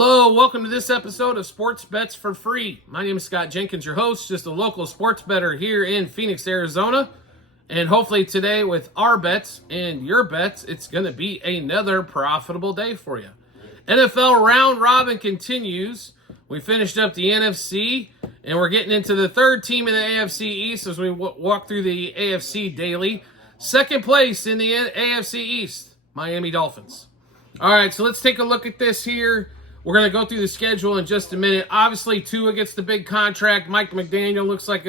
Hello, welcome to this episode of Sports Bets for Free. My name is Scott Jenkins, your host, just a local sports bettor here in Phoenix, Arizona. And hopefully today with our bets and your bets, it's going to be another profitable day for you. NFL round robin continues. We finished up the NFC, and we're getting into the third team in the AFC East as we walk through the AFC daily. Second place in the AFC East, Miami Dolphins. All right, so let's take a look at this here. We're going to go through the schedule in just a minute. Obviously, Tua gets the big contract. Mike McDaniel looks like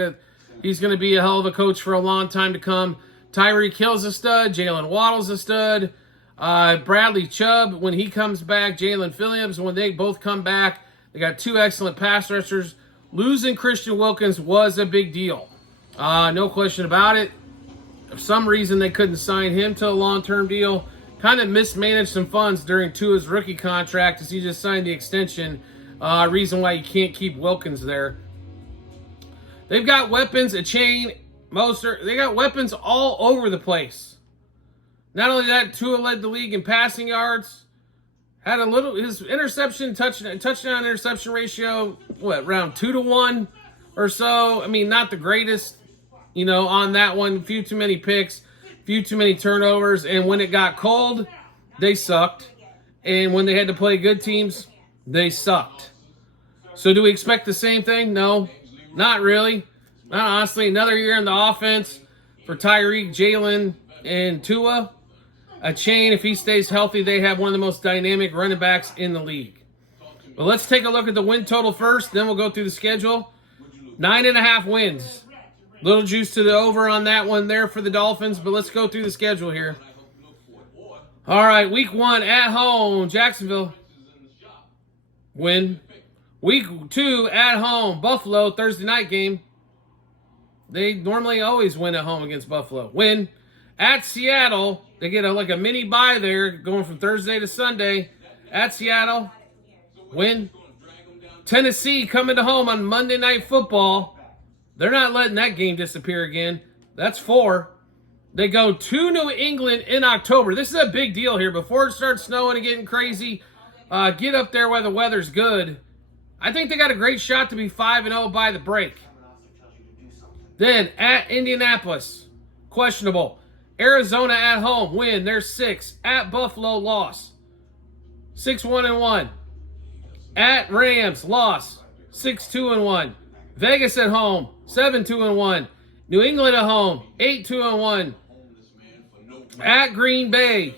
he's going to be a hell of a coach for a long time to come. Tyreek Hill's a stud. Jalen Waddle's a stud. Bradley Chubb, when he comes back. Jalen Phillips, when they both come back. They got two excellent pass rushers. Losing Christian Wilkins was a big deal. No question about it. For some reason, they couldn't sign him to a long-term deal. Kind of mismanaged some funds during Tua's rookie contract as he just signed the extension. Reason why you can't keep Wilkins there. They've got weapons, a chain, they got weapons all over the place. Not only that, Tua led the league in passing yards. Had his interception, touchdown interception ratio, around 2-1 or so. I mean, not the greatest, on that one. Few too many picks. Few too many turnovers, and when it got cold, they sucked. And when they had to play good teams, they sucked. So do we expect the same thing? No, not really. Not honestly. Another year in the offense for Tyreek, Jalen, and Tua. A chain, if he stays healthy, they have one of the most dynamic running backs in the league. But let's take a look at the win total first, then we'll go through the schedule. 9.5 wins. Little juice to the over on that one there for the Dolphins, but let's go through the schedule here. All right, week 1 at home, Jacksonville. Win. Week 2 at home, Buffalo, Thursday night game. They normally always win at home against Buffalo. Win. At Seattle, they get a mini bye there, going from Thursday to Sunday. At Seattle, win. Tennessee coming to home on Monday Night Football. They're not letting that game disappear again. That's 4. They go to New England in October. This is a big deal here. Before it starts snowing and getting crazy, get up there where the weather's good. I think they got a great shot to be 5-0 by the break. Then at Indianapolis, questionable. Arizona at home, win. They're 6. At Buffalo, loss. 6-1-1. At Rams, loss. 6-2-1. Vegas at home, 7-2-1. New England at home, 8-2-1. At Green Bay,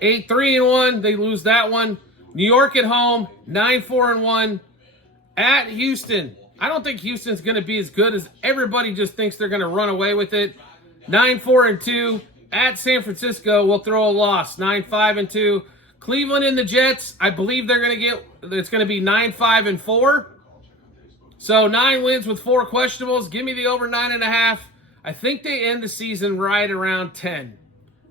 8-3-1. They lose that one. New York at home, 9-4-1. At Houston, I don't think Houston's going to be as good as everybody just thinks they're going to run away with it. 9-4-2. At San Francisco, we'll throw a loss, 9-5-2. Cleveland and the Jets, I believe it's going to be 9-5-4. So 9 wins with 4 questionables. Give me the over 9.5. I think they end the season right around 10.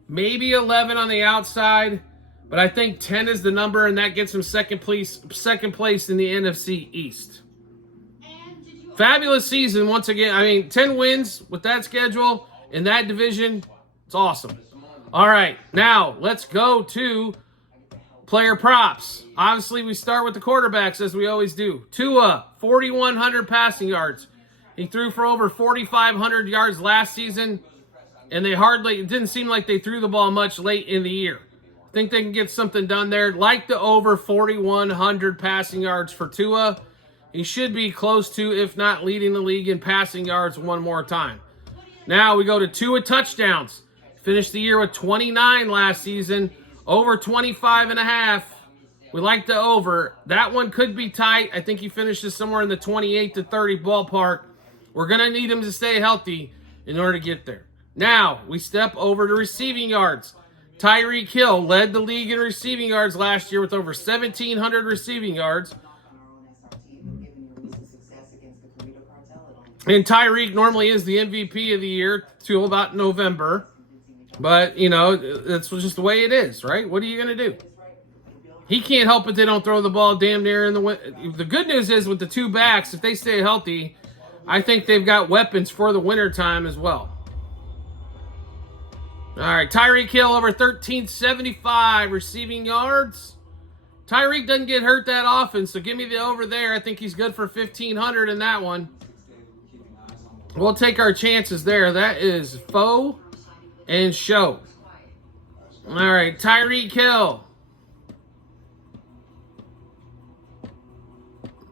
Maybe 11 on the outside, but I think 10 is the number, and that gets them second place in the NFC East. Fabulous season once again. I mean, 10 wins with that schedule in that division. It's awesome. All right, now let's go to player props. Obviously, we start with the quarterbacks as we always do. Tua, 4,100 passing yards. He threw for over 4,500 yards last season, and it didn't seem like they threw the ball much late in the year. I think they can get something done there. Like the over 4,100 passing yards for Tua. He should be close to, if not leading the league in passing yards one more time. Now we go to Tua touchdowns. Finished the year with 29 last season. Over 25.5. We like the over. That one could be tight. I think he finishes somewhere in the 28 to 30 ballpark. We're going to need him to stay healthy in order to get there. Now, we step over to receiving yards. Tyreek Hill led the league in receiving yards last year with over 1,700 receiving yards. And Tyreek normally is the MVP of the year till about November. But, that's just the way it is, right? What are you going to do? He can't help it they don't throw the ball damn near in the winter. The good news is with the 2 backs, if they stay healthy, I think they've got weapons for the wintertime as well. All right, Tyreek Hill over 1,375 receiving yards. Tyreek doesn't get hurt that often, so give me the over there. I think he's good for 1,500 in that one. We'll take our chances there. That is Foe and Show. All right, Tyreek Hill.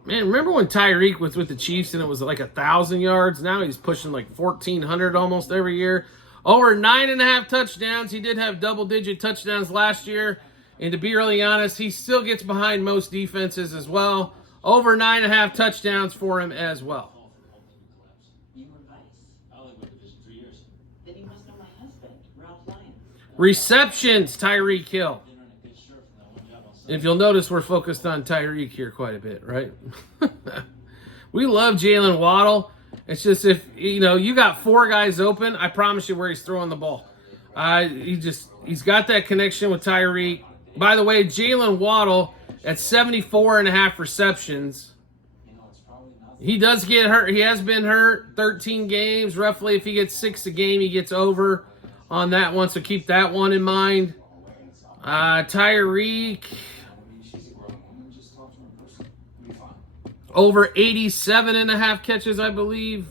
Man, remember when Tyreek was with the Chiefs and it was like 1,000 yards? Now he's pushing like 1,400 almost every year. Over 9.5 touchdowns. He did have double-digit touchdowns last year. And to be really honest, he still gets behind most defenses as well. Over 9.5 touchdowns for him as well. Receptions, Tyreek Hill. If you'll notice, we're focused on Tyreek here quite a bit, right? We love Jalen Waddle. It's just if, you got 4 guys open, I promise you where he's throwing the ball. He's got that connection with Tyreek. By the way, Jalen Waddle at 74.5 receptions. He does get hurt. He has been hurt 13 games. Roughly, if he gets 6 a game, he gets over on that one. So keep that one in mind. Tyreek. Over 87.5 catches, I believe.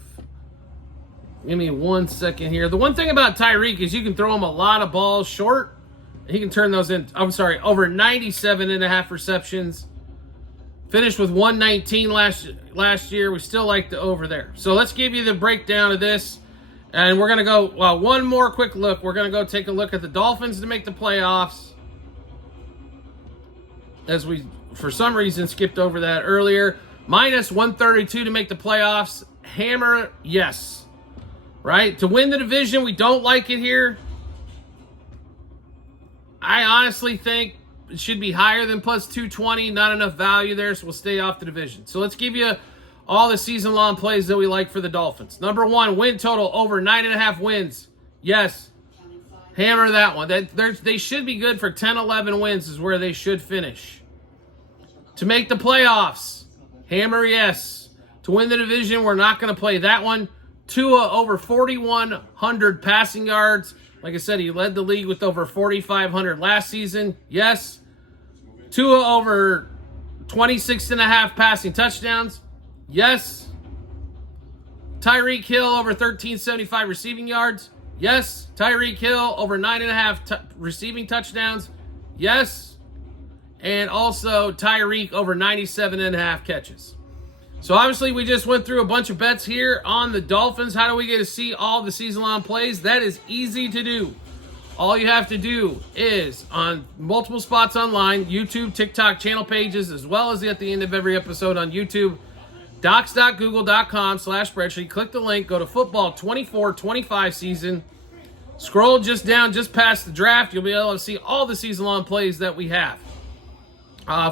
Give me 1 second here. The one thing about Tyreek is you can throw him a lot of balls short. He can turn those in. I'm sorry, over 97.5 receptions. Finished with 119 last year. We still like the over there. So let's give you the breakdown of this. And we're going to go, one more quick look. We're going to go take a look at the Dolphins to make the playoffs. As we, for some reason, skipped over that earlier. Minus 132 to make the playoffs. Hammer, yes. Right? To win the division, we don't like it here. I honestly think it should be higher than plus 220. Not enough value there, so we'll stay off the division. So let's give you all the season-long plays that we like for the Dolphins. Number 1, win total over 9.5 wins. Yes. Hammer that one. They should be good for 10, 11 wins is where they should finish. To make the playoffs, hammer yes. To win the division, we're not going to play that one. Tua over 4,100 passing yards. Like I said, he led the league with over 4,500 last season. Yes. Tua over 26.5 passing touchdowns. Yes. Tyreek Hill over 1,375 receiving yards. Yes. Tyreek Hill over 9.5 receiving touchdowns. Yes. And also Tyreek over 97.5 catches. So obviously we just went through a bunch of bets here on the Dolphins. How do we get to see all the season-long plays? That is easy to do. All you have to do is on multiple spots online, YouTube, TikTok channel pages, as well as at the end of every episode on YouTube, docs.google.com/spreadsheet. Click the link, go to football 24-25 season. Scroll just down, just past the draft. You'll be able to see all the season-long plays that we have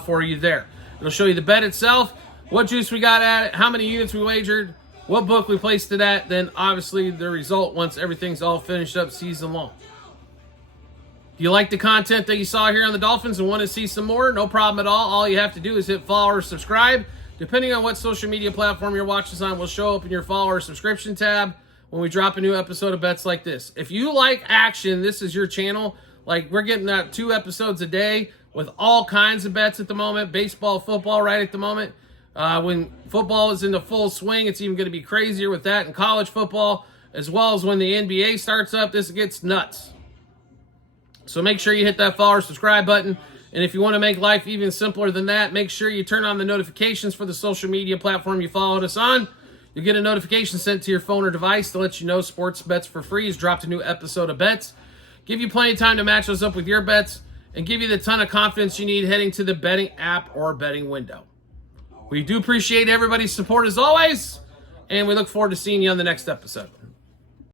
for you there. It'll show you the bet itself, what juice we got at it, how many units we wagered, what book we placed it at, then obviously the result once everything's all finished up season long. If you like the content that you saw here on the Dolphins and want to see some more, no problem at all. All you have to do is hit follow or subscribe. Depending on what social media platform you're watching us on, will show up in your follow or subscription tab when we drop a new episode of bets like this. If you like action, this is your channel. Like, we're getting out 2 episodes a day with all kinds of bets at the moment. Baseball, football right at the moment. When football is in the full swing, it's even going to be crazier with that, and college football, as well as when the NBA starts up, this gets nuts. So make sure you hit that follow or subscribe button. And if you want to make life even simpler than that, make sure you turn on the notifications for the social media platform you followed us on. You'll get a notification sent to your phone or device to let you know Sports Bets for Free has dropped a new episode of bets. Give you plenty of time to match those up with your bets and give you the ton of confidence you need heading to the betting app or betting window. We do appreciate everybody's support as always, and we look forward to seeing you on the next episode.